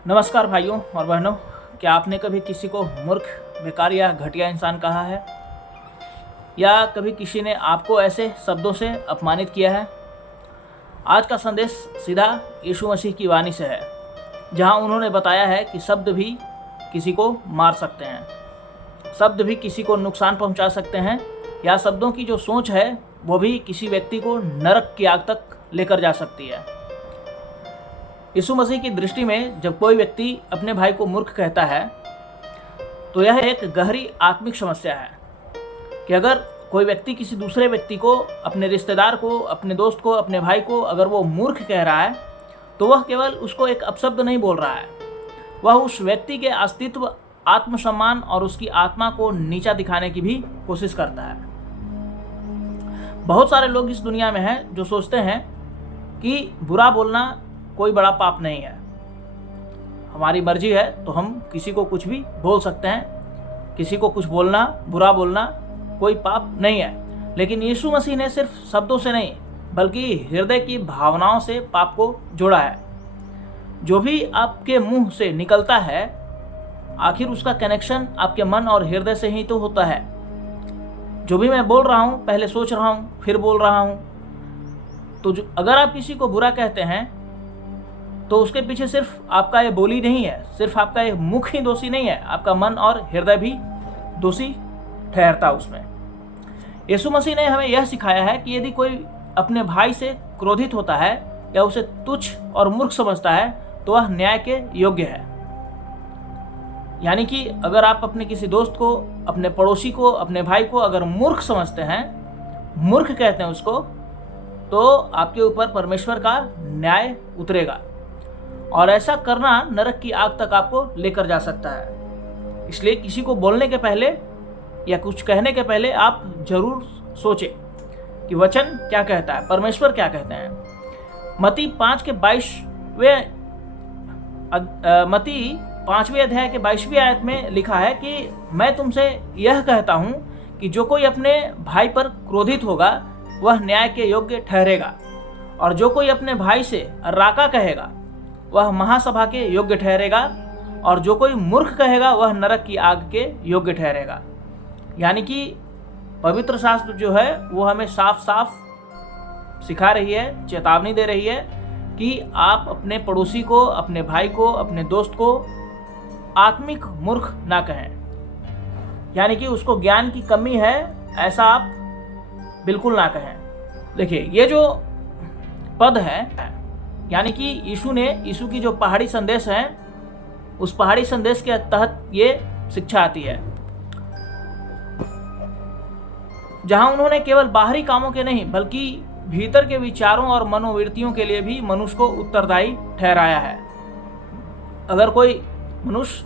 नमस्कार भाइयों और बहनों, क्या आपने कभी किसी को मूर्ख, बेकार या घटिया इंसान कहा है? या कभी किसी ने आपको ऐसे शब्दों से अपमानित किया है? आज का संदेश सीधा यीशु मसीह की वाणी से है, जहां उन्होंने बताया है कि शब्द भी किसी को मार सकते हैं, शब्द भी किसी को नुकसान पहुंचा सकते हैं, या शब्दों की जो सोच है वो भी किसी व्यक्ति को नरक की आग तक लेकर जा सकती है। यीशु मसीह की दृष्टि में जब कोई व्यक्ति अपने भाई को मूर्ख कहता है तो यह एक गहरी आत्मिक समस्या है कि अगर कोई व्यक्ति किसी दूसरे व्यक्ति को, अपने रिश्तेदार को, अपने दोस्त को, अपने भाई को अगर वो मूर्ख कह रहा है तो वह केवल उसको एक अपशब्द नहीं बोल रहा है, वह उस व्यक्ति के अस्तित्व, आत्मसम्मान और उसकी आत्मा को नीचा दिखाने की भी कोशिश करता है। बहुत सारे लोग इस दुनिया में हैं जो सोचते हैं कि बुरा बोलना कोई बड़ा पाप नहीं है, हमारी मर्जी है तो हम किसी को कुछ भी बोल सकते हैं, किसी को कुछ बोलना, बुरा बोलना कोई पाप नहीं है। लेकिन यीशु मसीह ने सिर्फ शब्दों से नहीं बल्कि हृदय की भावनाओं से पाप को जोड़ा है। जो भी आपके मुंह से निकलता है आखिर उसका कनेक्शन आपके मन और हृदय से ही तो होता है। जो भी मैं बोल रहा हूँ पहले सोच रहा हूँ फिर बोल रहा हूँ, तो अगर आप किसी को बुरा कहते हैं तो उसके पीछे सिर्फ आपका ये बोली नहीं है, सिर्फ आपका ये मुख ही दोषी नहीं है, आपका मन और हृदय भी दोषी ठहरता उसमें। यीशु मसीह ने हमें यह सिखाया है कि यदि कोई अपने भाई से क्रोधित होता है या उसे तुच्छ और मूर्ख समझता है तो वह न्याय के योग्य है। यानी कि अगर आप अपने किसी दोस्त को, अपने पड़ोसी को, अपने भाई को अगर मूर्ख समझते हैं, मूर्ख कहते हैं उसको, तो आपके ऊपर परमेश्वर का न्याय उतरेगा और ऐसा करना नरक की आग तक आपको लेकर जा सकता है। इसलिए किसी को बोलने के पहले या कुछ कहने के पहले आप जरूर सोचें कि वचन क्या कहता है, परमेश्वर क्या कहते हैं। मत्ती 5वें अध्याय के 22वीं आयत में लिखा है कि मैं तुमसे यह कहता हूँ कि जो कोई अपने भाई पर क्रोधित होगा वह न्याय के योग्य ठहरेगा, और जो कोई अपने भाई से राका कहेगा वह महासभा के योग्य ठहरेगा, और जो कोई मूर्ख कहेगा वह नरक की आग के योग्य ठहरेगा। यानी कि पवित्र शास्त्र जो है वो हमें साफ साफ सिखा रही है, चेतावनी दे रही है कि आप अपने पड़ोसी को, अपने भाई को, अपने दोस्त को आत्मिक मूर्ख ना कहें। यानी कि उसको ज्ञान की कमी है ऐसा आप बिल्कुल ना कहें। देखिए ये जो पद है, यानी कि यीशु की जो पहाड़ी संदेश है, उस पहाड़ी संदेश के तहत ये शिक्षा आती है, जहां उन्होंने केवल बाहरी कामों के नहीं बल्कि भीतर के विचारों और मनोवृत्तियों के लिए भी मनुष्य को उत्तरदायी ठहराया है। अगर कोई मनुष्य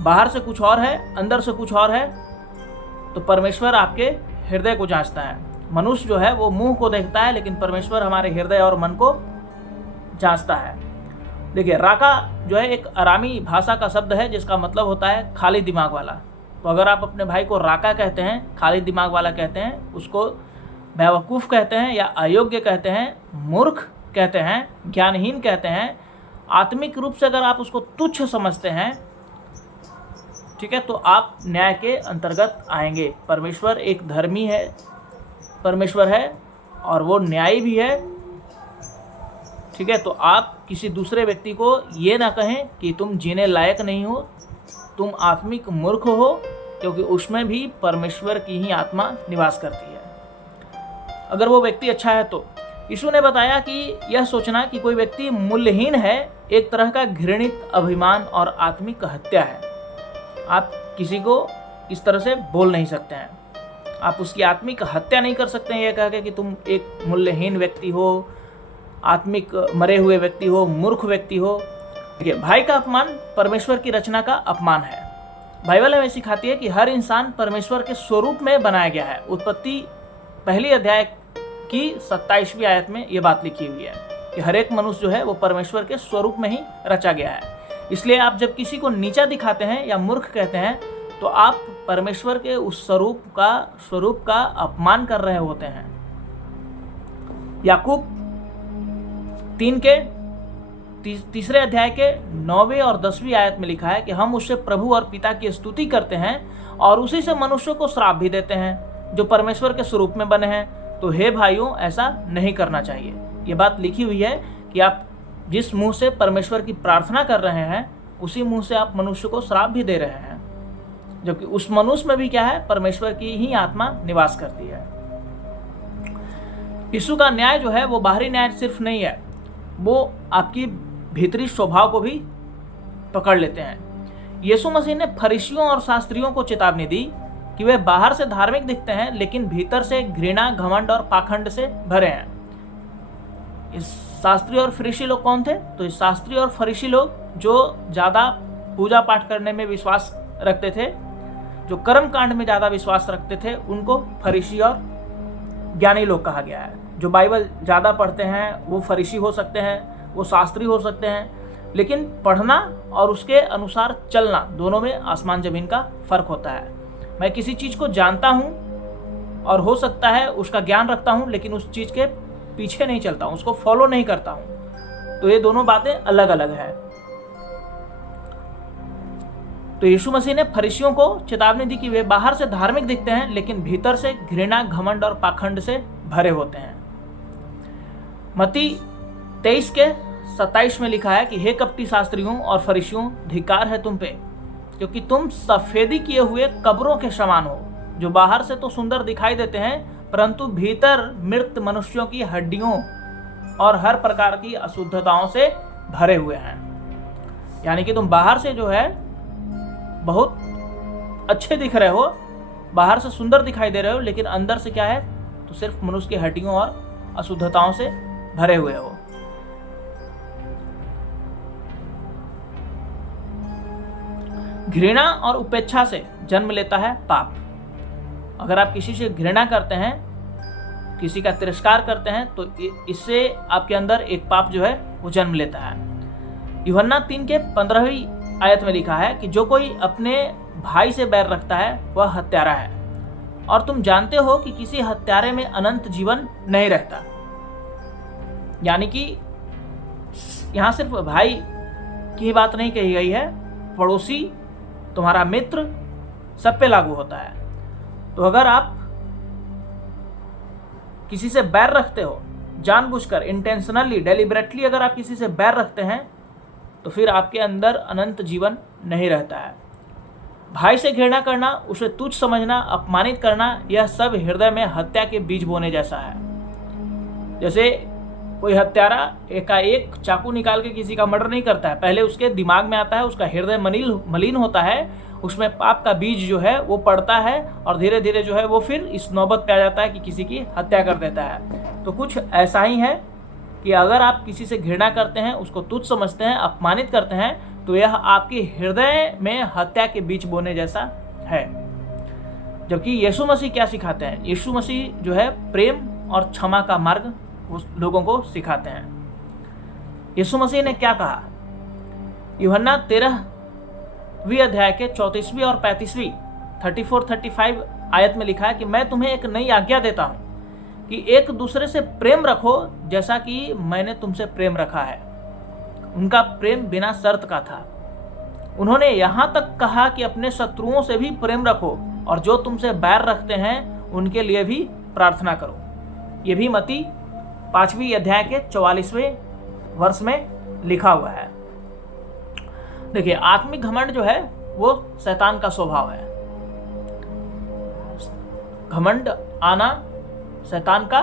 बाहर से कुछ और है, अंदर से कुछ और है, तो परमेश्वर आपके हृदय को जांचता है। मनुष्य जो है वो मुंह को देखता है, लेकिन परमेश्वर हमारे हृदय और मन को जांचता है। देखिए राका जो है एक अरामी भाषा का शब्द है जिसका मतलब होता है खाली दिमाग वाला। तो अगर आप अपने भाई को राका कहते हैं, खाली दिमाग वाला कहते हैं, उसको बेवकूफ़ कहते हैं या अयोग्य कहते हैं, मूर्ख कहते हैं, ज्ञानहीन कहते हैं, आत्मिक रूप से अगर आप उसको तुच्छ समझते हैं, ठीक है, तो आप न्याय के अंतर्गत आएंगे। परमेश्वर एक धर्मी है, परमेश्वर है और वो न्यायी भी है, ठीक है। तो आप किसी दूसरे व्यक्ति को ये ना कहें कि तुम जीने लायक नहीं हो, तुम आत्मिक मूर्ख हो, क्योंकि उसमें भी परमेश्वर की ही आत्मा निवास करती है। अगर वो व्यक्ति अच्छा है तो यीशु ने बताया कि यह सोचना कि कोई व्यक्ति मूल्यहीन है एक तरह का घृणित अभिमान और आत्मिक हत्या है। आप किसी को इस तरह से बोल नहीं सकते हैं, आप उसकी आत्मिक हत्या नहीं कर सकते हैं यह कह के कि तुम एक मूल्यहीन व्यक्ति हो, आत्मिक मरे हुए व्यक्ति हो, मूर्ख व्यक्ति हो। देखिए भाई का अपमान परमेश्वर की रचना का अपमान है। बाइबल हमें सिखाती है कि हर इंसान परमेश्वर के स्वरूप में बनाया गया है। उत्पत्ति 1 अध्याय की 27वीं आयत में ये बात लिखी हुई है कि हर एक मनुष्य जो है वो परमेश्वर के स्वरूप में ही रचा गया है। इसलिए आप जब किसी को नीचा दिखाते हैं या मूर्ख कहते हैं तो आप परमेश्वर के उस स्वरूप का अपमान कर रहे होते हैं। याकूब 3 के तीसरे अध्याय के 9वें और 10वीं आयत में लिखा है कि हम उससे प्रभु और पिता की स्तुति करते हैं और उसी से मनुष्यों को श्राप भी देते हैं जो परमेश्वर के स्वरूप में बने हैं। तो हे भाइयों, ऐसा नहीं करना चाहिए। ये बात लिखी हुई है कि आप जिस मुंह से परमेश्वर की प्रार्थना कर रहे हैं उसी मुंह से आप मनुष्य को श्राप भी दे रहे हैं, जबकि उस मनुष्य में भी क्या है, परमेश्वर की ही आत्मा निवास करती है। यीशु का न्याय जो है वो बाहरी न्याय सिर्फ नहीं है, वो आपकी भीतरी स्वभाव को भी पकड़ लेते हैं। यीशु मसीह ने फरीसियों और शास्त्रियों को चेतावनी दी कि वे बाहर से धार्मिक दिखते हैं लेकिन भीतर से घृणा, घमंड और पाखंड से भरे हैं। इस शास्त्री और फरीसी लोग कौन थे? तो इस शास्त्री और फरीसी लोग जो ज़्यादा पूजा पाठ करने में विश्वास रखते थे, जो कर्म कांड में ज़्यादा विश्वास रखते थे, उनको फरीसी और ज्ञानी लोग कहा गया है। जो बाइबल ज़्यादा पढ़ते हैं वो फरीसी हो सकते हैं, वो शास्त्री हो सकते हैं, लेकिन पढ़ना और उसके अनुसार चलना दोनों में आसमान ज़मीन का फ़र्क होता है। मैं किसी चीज़ को जानता हूँ और हो सकता है उसका ज्ञान रखता हूँ, लेकिन उस चीज़ के पीछे नहीं चलता हूँ, उसको फॉलो नहीं करता हूँ। तो ये दोनों बातें अलग अलग है। तो यीशु मसीह ने फरीसियों को चेतावनी दी कि वे बाहर से धार्मिक दिखते हैं लेकिन भीतर से घृणा, घमंड और पाखंड से भरे होते हैं। मत्ती 23 के 27 में लिखा है कि हे कपटी शास्त्रियों और फरीसियों, धिक्कार है तुम पे, क्योंकि तुम सफेदी किए हुए कब्रों के समान हो, जो बाहर से तो सुंदर दिखाई देते हैं परंतु भीतर मृत मनुष्यों की हड्डियों और हर प्रकार की अशुद्धताओं से भरे हुए हैं। यानी कि तुम बाहर से जो है बहुत अच्छे दिख रहे हो, बाहर से सुंदर दिखाई दे रहे हो, लेकिन अंदर से क्या है, तो सिर्फ मनुष्य की हड्डियों और अशुद्धताओं से भरे हुए हो। घृणा और उपेक्षा से जन्म लेता है पाप। अगर आप किसी से घृणा करते हैं, किसी का तिरस्कार करते हैं, तो इससे आपके अंदर एक पाप जो है वो जन्म लेता है। यूहन्ना 3 के 15वीं आयत में लिखा है कि जो कोई अपने भाई से बैर रखता है वह हत्यारा है, और तुम जानते हो कि किसी हत्यारे में अनंत जीवन नहीं रहता। यानी कि यहाँ सिर्फ भाई की बात नहीं कही गई है, पड़ोसी, तुम्हारा मित्र, सब पे लागू होता है। तो अगर आप किसी से बैर रखते हो, जानबूझकर, इंटेंशनली, डेलिबरेटली अगर आप किसी से बैर रखते हैं, तो फिर आपके अंदर अनंत जीवन नहीं रहता है। भाई से घृणा करना, उसे तुच्छ समझना, अपमानित करना, यह सब हृदय में हत्या के बीज बोने जैसा है। जैसे कोई हत्यारा एकाएक चाकू निकाल के किसी का मर्डर नहीं करता है, पहले उसके दिमाग में आता है, उसका हृदय मलिन होता है, उसमें पाप का बीज जो है वो पड़ता है, और धीरे धीरे जो है वो फिर इस नौबत पे आ जाता है कि किसी की हत्या कर देता है। तो कुछ ऐसा ही है कि अगर आप किसी से घृणा करते हैं, उसको तुच्छ समझते हैं, अपमानित करते हैं, तो यह आपके हृदय में हत्या के बीज बोने जैसा है। जबकि यीशु मसीह क्या सिखाते हैं? यीशु मसीह जो है प्रेम और क्षमा का मार्ग उस लोगों को सिखाते हैं। यीशु मसीह ने क्या कहा? यूहन्ना 13वीं अध्याय के 34वीं और 35वीं 34-35 आयत में लिखा है कि मैं तुम्हें एक नई आज्ञा देता हूं कि एक दूसरे से प्रेम रखो जैसा कि मैंने तुमसे प्रेम रखा है। उनका प्रेम बिना शर्त का था। उन्होंने यहाँ तक कहा कि अपने शत्रुओं से भी प्रेम रखो, और जो तुमसे बैर रखते हैं उनके लिए भी प्रार्थना करो। ये भी मत्ती 5वीं अध्याय के 44वें वर्ष में लिखा हुआ है। देखिए, आत्मिक घमंड जो है वो शैतान का स्वभाव है। घमंड आना शैतान का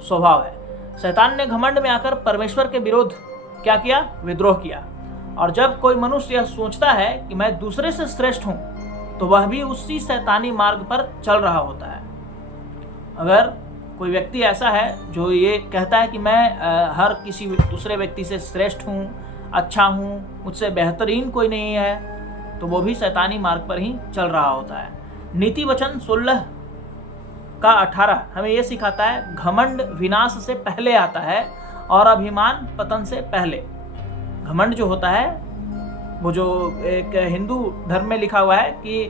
स्वभाव है। शैतान ने घमंड में आकर परमेश्वर के विरोध क्या किया? विद्रोह किया। और जब कोई मनुष्य यह सोचता है कि मैं दूसरे से श्रेष्ठ हूं, तो वह भी उसी शैतानी मार्ग पर चल रहा होता है। अगर कोई व्यक्ति ऐसा है जो ये कहता है कि मैं हर किसी दूसरे व्यक्ति से श्रेष्ठ हूँ, अच्छा हूँ, मुझसे बेहतरीन कोई नहीं है, तो वो भी शैतानी मार्ग पर ही चल रहा होता है। नीति वचन 16 का 18 हमें ये सिखाता है, घमंड विनाश से पहले आता है और अभिमान पतन से पहले। घमंड जो होता है, वो जो एक हिंदू धर्म में लिखा हुआ है कि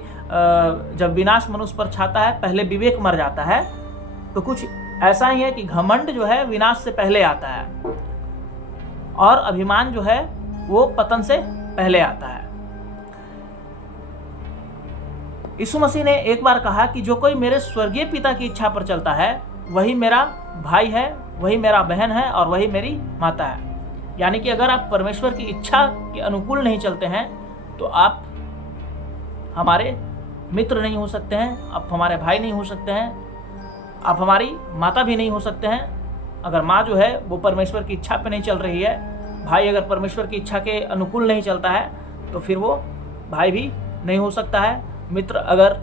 जब विनाश मनुष्य पर छाता है पहले विवेक मर जाता है, तो कुछ ऐसा ही है कि घमंड जो है विनाश से पहले आता है। और अभिमान जो है वो पतन से पहले आता है। यीशु मसीह ने एक बार कहा कि जो कोई मेरे स्वर्गीय पिता की इच्छा पर चलता है वही मेरा भाई है, वही मेरा बहन है और वही मेरी माता है। यानी कि अगर आप परमेश्वर की इच्छा के अनुकूल नहीं चलते हैं तो आप हमारे मित्र नहीं हो सकते हैं, आप हमारे भाई नहीं हो सकते हैं, आप हमारी माता भी नहीं हो सकते हैं। अगर माँ जो है वो परमेश्वर की इच्छा पे नहीं चल रही है, भाई अगर परमेश्वर की इच्छा के अनुकूल नहीं चलता है तो फिर वो भाई भी नहीं हो सकता है। मित्र अगर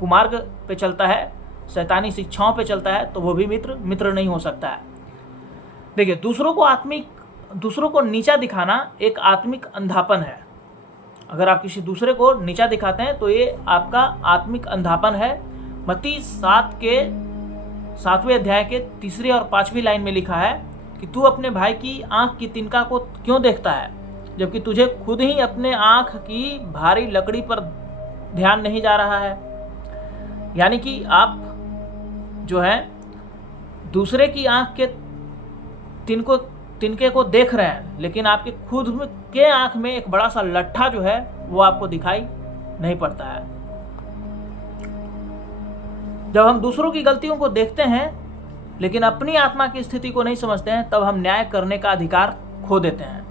कुमार्ग पे चलता है, शैतानी शिक्षाओं पे चलता है तो वो भी मित्र नहीं हो सकता है। देखिए, दूसरों को नीचा दिखाना एक आत्मिक अंधापन है। अगर आप किसी दूसरे को नीचा दिखाते हैं तो ये आपका आत्मिक अंधापन है। मत्ती 7वें अध्याय के 3 और 5वीं लाइन में लिखा है कि तू अपने भाई की आंख की तिनका को क्यों देखता है, जबकि तुझे खुद ही अपने आंख की भारी लकड़ी पर ध्यान नहीं जा रहा है। यानी कि आप जो है दूसरे की आंख के तिनके को देख रहे हैं, लेकिन आपके खुद के आंख में एक बड़ा सा लट्ठा जो है वो आपको दिखाई नहीं पड़ता है। जब हम दूसरों की गलतियों को देखते हैं लेकिन अपनी आत्मा की स्थिति को नहीं समझते हैं, तब हम न्याय करने का अधिकार खो देते हैं।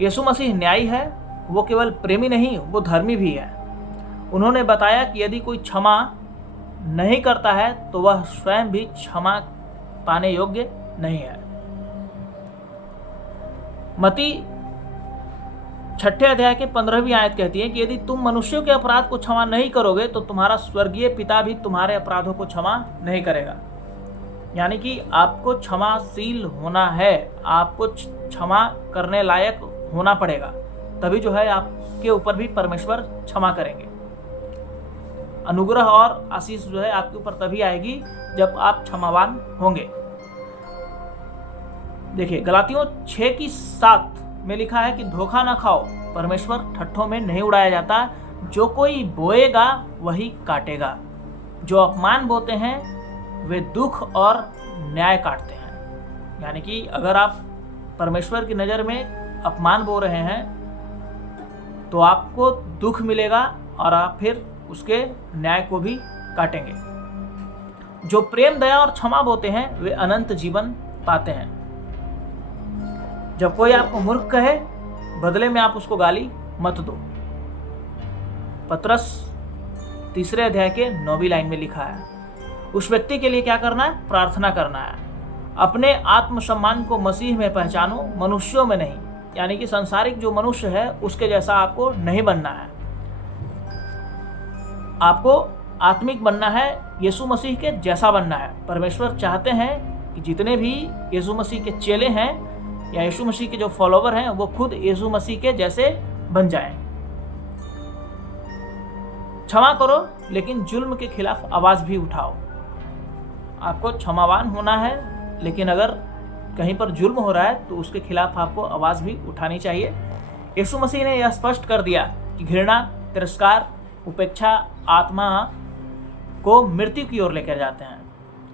यीशु मसीह न्यायी है, वो केवल प्रेमी नहीं, वो धर्मी भी है। उन्होंने बताया कि यदि कोई क्षमा नहीं करता है तो वह स्वयं भी क्षमा पाने योग्य नहीं है। मत्ती 6 अध्याय के 15वीं आयत कहती है कि यदि तुम मनुष्यों के अपराध को क्षमा नहीं करोगे तो तुम्हारा स्वर्गीय पिता भी तुम्हारे अपराधों को क्षमा नहीं करेगा। यानी कि आपको क्षमाशील होना है, आपको क्षमा करने लायक होना पड़ेगा, तभी जो है आपके ऊपर भी परमेश्वर क्षमा करेंगे। अनुग्रह और आशीष जो है आपके ऊपर तभी आएगी जब आप क्षमावान होंगे। देखिए, गलातियों 6:7 में लिखा है कि धोखा ना खाओ, परमेश्वर ठट्ठों में नहीं उड़ाया जाता। जो कोई बोएगा वही काटेगा। जो अपमान बोते हैं वे दुख और न्याय काटते हैं। यानी कि अगर आप परमेश्वर की नज़र में अपमान बो रहे हैं तो आपको दुख मिलेगा और आप फिर उसके न्याय को भी काटेंगे। जो प्रेम, दया और क्षमा बोते हैं वे अनंत जीवन पाते हैं। जब कोई आपको मूर्ख कहे, बदले में आप उसको गाली मत दो। पतरस 3 अध्याय के 9वीं लाइन में लिखा है। उस व्यक्ति के लिए क्या करना है? प्रार्थना करना है। अपने आत्मसम्मान को मसीह में पहचानो, मनुष्यों में नहीं। यानी कि संसारिक जो मनुष्य है उसके जैसा आपको नहीं बनना है, आपको आत्मिक बनना है, यीशु मसीह के जैसा बनना है। परमेश्वर चाहते हैं कि जितने भी यीशु मसीह के चेले हैं या यीशु मसीह के जो फॉलोवर हैं वो खुद यीशु मसीह के जैसे बन जाएं। क्षमा करो लेकिन जुल्म के खिलाफ आवाज भी उठाओ। आपको क्षमावान होना है, लेकिन अगर कहीं पर जुल्म हो रहा है तो उसके खिलाफ आपको आवाज भी उठानी चाहिए। यीशु मसीह ने यह स्पष्ट कर दिया कि घृणा, तिरस्कार, उपेक्षा आत्मा को मृत्यु की ओर लेकर जाते हैं।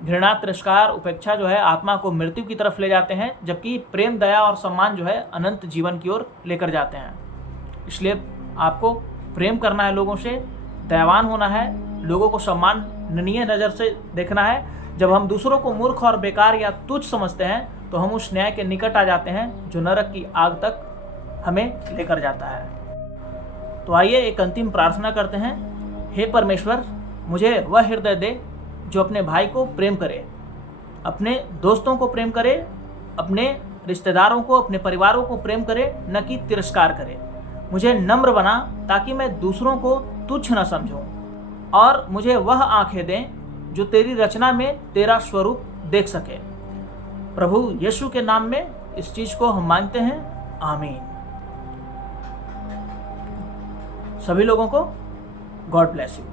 घृणा, तिरस्कार, उपेक्षा जो है आत्मा को मृत्यु की तरफ ले जाते हैं, जबकि प्रेम, दया और सम्मान जो है अनंत जीवन की ओर लेकर जाते हैं। इसलिए आपको प्रेम करना है, लोगों से दयावान होना है, लोगों को सम्माननीय नज़र से देखना है। जब हम दूसरों को मूर्ख और बेकार या तुच्छ समझते हैं तो हम उस न्याय के निकट आ जाते हैं जो नरक की आग तक हमें लेकर जाता है। तो आइए एक अंतिम प्रार्थना करते हैं। हे परमेश्वर, मुझे वह हृदय दे जो अपने भाई को प्रेम करे, अपने दोस्तों को प्रेम करे, अपने रिश्तेदारों को, अपने परिवारों को प्रेम करे, न कि तिरस्कार करे। मुझे नम्र बना ताकि मैं दूसरों को तुच्छ न समझूं, और मुझे वह आंखें दें जो तेरी रचना में तेरा स्वरूप देख सके। प्रभु यीशु के नाम में इस चीज को हम मांगते हैं, आमीन। सभी लोगों को गॉड ब्लेस यू।